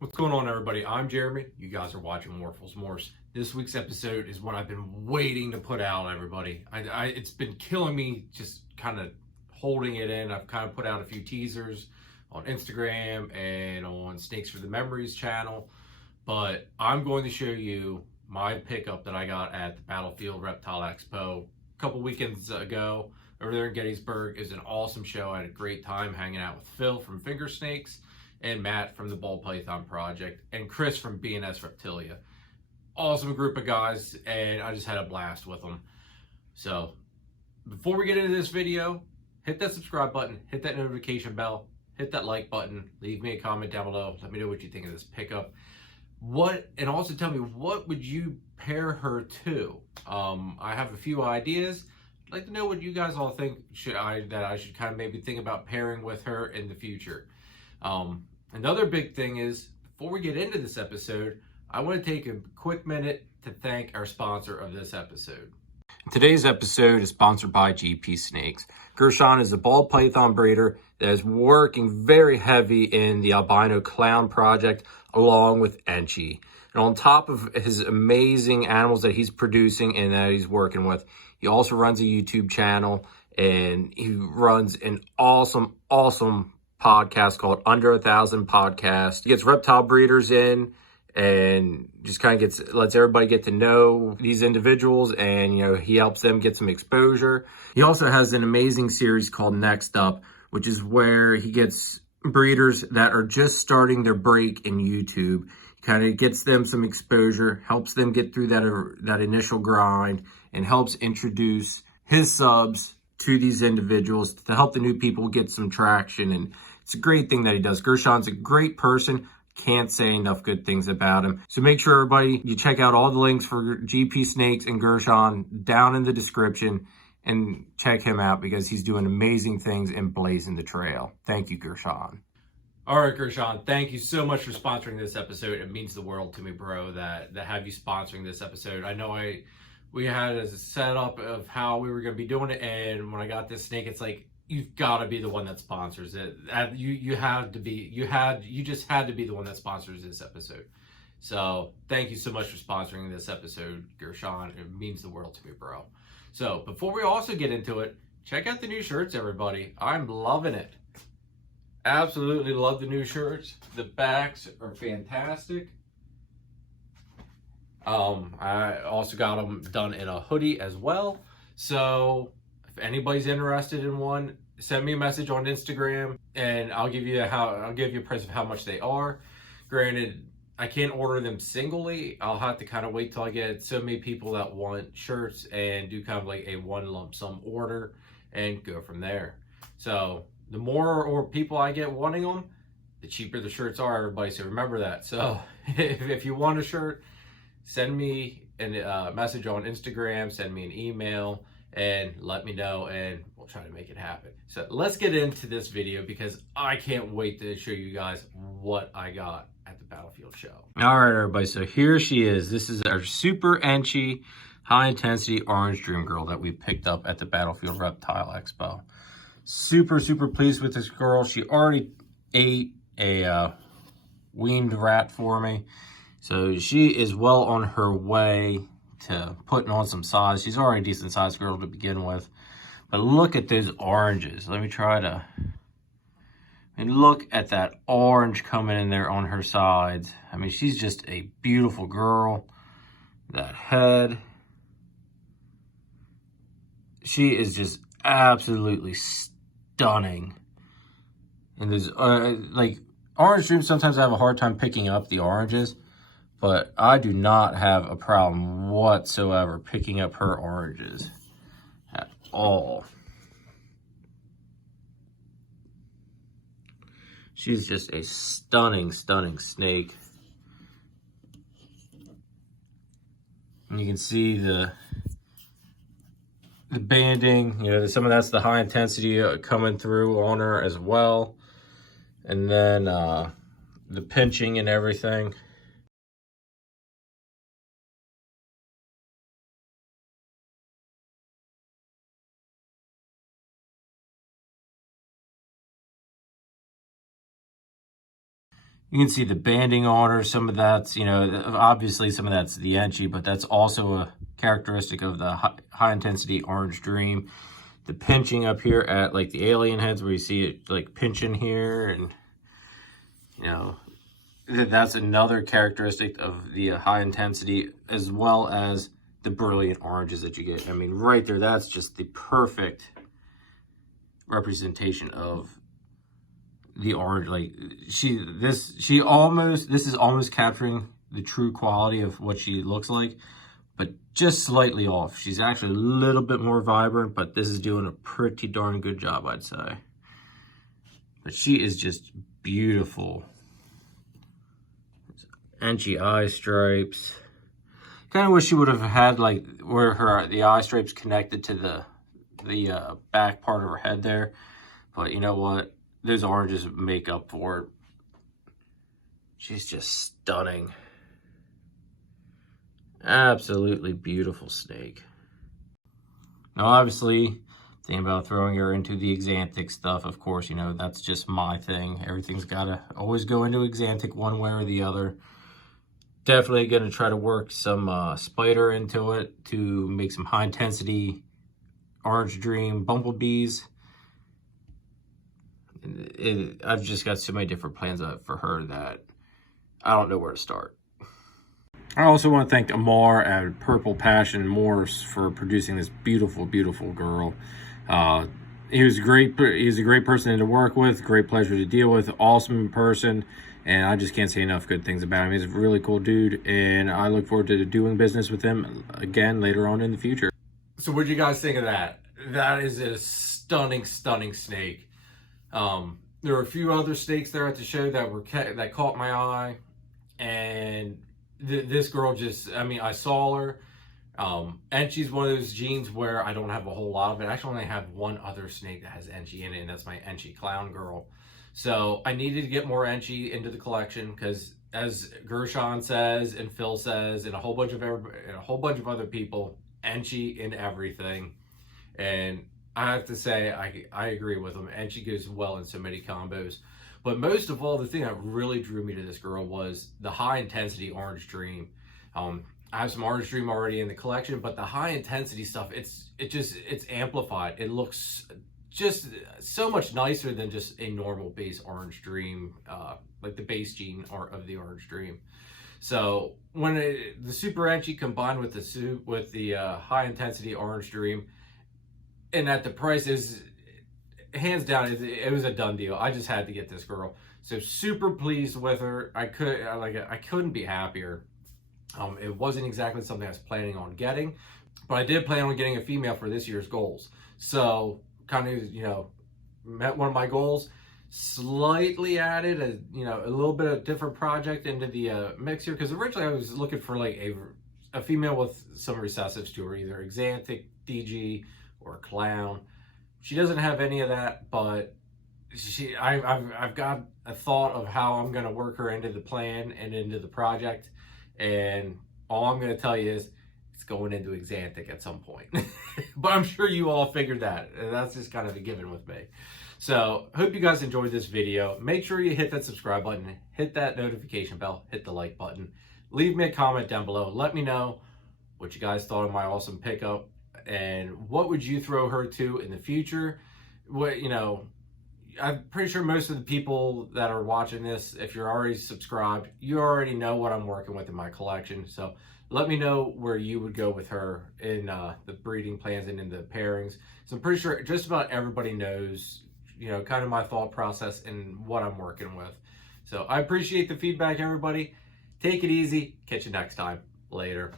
What's going on, everybody? I'm Jeremy. You guys are watching Morphs. This week's episode is what I've been waiting to put out, everybody. It's been killing me just kind of holding it in. I've kind of put out a few teasers on Instagram and on Snakes for the Memories channel, but I'm going to show you my pickup that I got at the Battlefield Reptile Expo a couple weekends ago over there in Gettysburg. It was an awesome show. I had a great time hanging out with Phil from Finger Snakes and Matt from the Ball Python Project, and Chris from B&S Reptilia. Awesome group of guys, and I just had a blast with them. So, before we get into this video, hit that subscribe button, hit that notification bell, hit that like button, leave me a comment down below, let me know what you think of this pickup. And also tell me, what would you pair her to? I have a few ideas. I'd like to know what you guys all think that I should kind of maybe think about pairing with her in the future. Another big thing is, before we get into this episode, I want to take a quick minute to thank our sponsor of this episode. Today's episode is sponsored by GP Snakes. Gershon is a ball python breeder that is working very heavy in the albino clown project along with Enchi. And on top of his amazing animals that he's producing and that he's working with, he also runs a YouTube channel, and he runs an awesome podcast called Under 1,000 Podcast. He gets reptile breeders in and just kind of lets everybody get to know these individuals, and he helps them get some exposure. He also has an amazing series called Next Up, which is where he gets breeders that are just starting their break in YouTube. He kind of gets them some exposure, helps them get through that initial grind, and helps introduce his subs to these individuals to help the new people get some traction. And it's a great thing that he does. Gershon's a great person. Can't say enough good things about him. So make sure, everybody, you check out all the links for GP Snakes and Gershon down in the description and check him out, because he's doing amazing things and blazing the trail. Thank you, Gershon. All right, Gershon, thank you so much for sponsoring this episode. It means the world to me, bro, that have you sponsoring this episode. I know we had a setup of how we were going to be doing it, and when I got this snake, it's like, you've got to be the one that sponsors it. You just had to be the one that sponsors this episode. So thank you so much for sponsoring this episode, Gershon. It means the world to me, bro. So before we also get into it, check out the new shirts, everybody. I'm loving it. Absolutely love the new shirts. The backs are fantastic. I also got them done in a hoodie as well. So if anybody's interested in one, send me a message on Instagram, and I'll give you a price of how much they are. Granted, I can't order them singly. I'll have to kind of wait till I get so many people that want shirts and do kind of like a one lump sum order and go from there. So the more people I get wanting them, the cheaper the shirts are, everybody. So remember that. So if you want a shirt, send me a message on Instagram, send me an email, and let me know, and we'll try to make it happen. So let's get into this video, because I can't wait to show you guys what I got at the Battlefield show. All right, everybody, so here she is. This is our super Enchi high intensity orange dream girl that we picked up at the Battlefield Reptile Expo. Super pleased with this girl. She already ate a weaned rat for me, so she is well on her way to putting on some size. She's already a decent sized girl to begin with. But look at those oranges. Let me try to... And look at that orange coming in there on her sides. I mean, she's just a beautiful girl. That head. She is just absolutely stunning. And there's, like, orange dreams, sometimes I have a hard time picking up the oranges. But I do not have a problem whatsoever picking up her oranges at all. She's just a stunning snake. And you can see the banding, some of that's the high intensity coming through on her as well. And then the pinching and everything. You can see the banding on her. Some of that's, you know, obviously some of that's the Enchi, but that's also a characteristic of the high intensity Orange Dream. The pinching up here at like the alien heads where you see it like pinching here, and you know, that's another characteristic of the high intensity, as well as the brilliant oranges that you get. I mean, right there, that's just the perfect representation of the orange. Like this is almost capturing the true quality of what she looks like, but just slightly off. She's actually a little bit more vibrant, but this is doing a pretty darn good job, I'd say. But she is just beautiful. Enchi eye stripes. Kind of wish she would have had like where the eye stripes connected to the back part of her head there. But you know what? Those oranges make up for it. She's just stunning. Absolutely beautiful snake. Now, obviously, thinking about throwing her into the Xanthic stuff, of course, you know, that's just my thing. Everything's got to always go into Xanthic one way or the other. Definitely going to try to work some spider into it to make some high intensity Orange Dream bumblebees. I've just got so many different plans for her that I don't know where to start. I also want to thank Amar at Purple Passion Morphs for producing this beautiful, beautiful girl. He was great. He's a great person to work with, great pleasure to deal with, awesome person, and I just can't say enough good things about him. He's a really cool dude, and I look forward to doing business with him again later on in the future. So what do you guys think of that? That is a stunning, stunning snake. There were a few other snakes there at the show that caught my eye, and this girl just, I mean, I saw her. Enchi's one of those genes where I don't have a whole lot of it. I actually only have one other snake that has Enchi in it, and that's my Enchi clown girl. So I needed to get more Enchi into the collection because, as Gershon says and Phil says and a whole bunch of other people, Enchi in everything. And I have to say, I agree with them. Enchi goes well in so many combos. But most of all, the thing that really drew me to this girl was the high intensity Orange Dream. I have some Orange Dream already in the collection, but the high intensity stuff, it's amplified. It looks just so much nicer than just a normal base Orange Dream, like the base gene of the Orange Dream. So when the Super Enchi combined with the high intensity Orange Dream, and at the price is hands down, it was a done deal. I just had to get this girl. So super pleased with her. I couldn't be happier. It wasn't exactly something I was planning on getting, but I did plan on getting a female for this year's goals. So kind of, you know, met one of my goals, slightly added a little bit of different project into the mix here, because originally I was looking for like a female with some recessives to her, either Xanthic, DG, or Clown. She doesn't have any of that, but I've got a thought of how I'm going to work her into the plan and into the project, and all I'm going to tell you is it's going into Xanthic at some point. But I'm sure you all figured that. That's just kind of a given with me. So hope you guys enjoyed this video. Make sure you hit that subscribe button, hit that notification bell, hit the like button. Leave me a comment down below. Let me know what you guys thought of my awesome pickup, and what would you throw her to in the future. What, you know, I'm pretty sure most of the people that are watching this, if you're already subscribed, you already know what I'm working with in my collection. So let me know where you would go with her in the breeding plans and in the pairings. So I'm pretty sure just about everybody knows, you know, kind of my thought process and what I'm working with. So I appreciate the feedback, everybody. Take it easy. Catch you next time. Later.